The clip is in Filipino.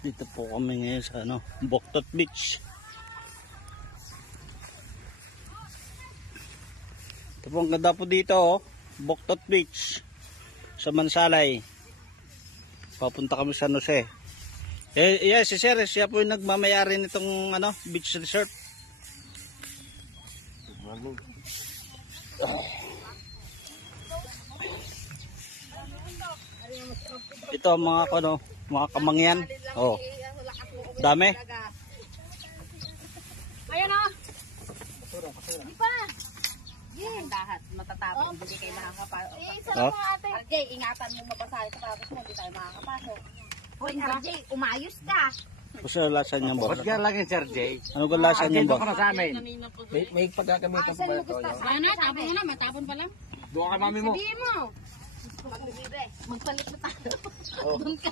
Dito po kami ngayon sa Boktot Beach. Ito po, ang ganda po dito, Boktot Beach sa Mansalay. Papunta kami sa San Jose. Si Sir, siya po yung nagmamayari nitong beach resort. Ito ang mga kamangyan. Dami. Ayan o. Di pa. Yan. Dahat. Matatapos. Hindi kayo makakapasok. RJ, ingatan mo mapasali sa tapos mo. Hindi tayo makakapasok. Hoy, RJ, umayos ka. Gusto lasa niyan, boss? Ba't yan lang yung Sir Jay? Ano ba lasa niyan, Dito boss? ka na sa amin. May pagkakamitan pa ba ito? Ano, tapon mo na. Matapon pa lang. Doon ka mami mo. Sabihin mo. Magpalit na tayo. Doon ka.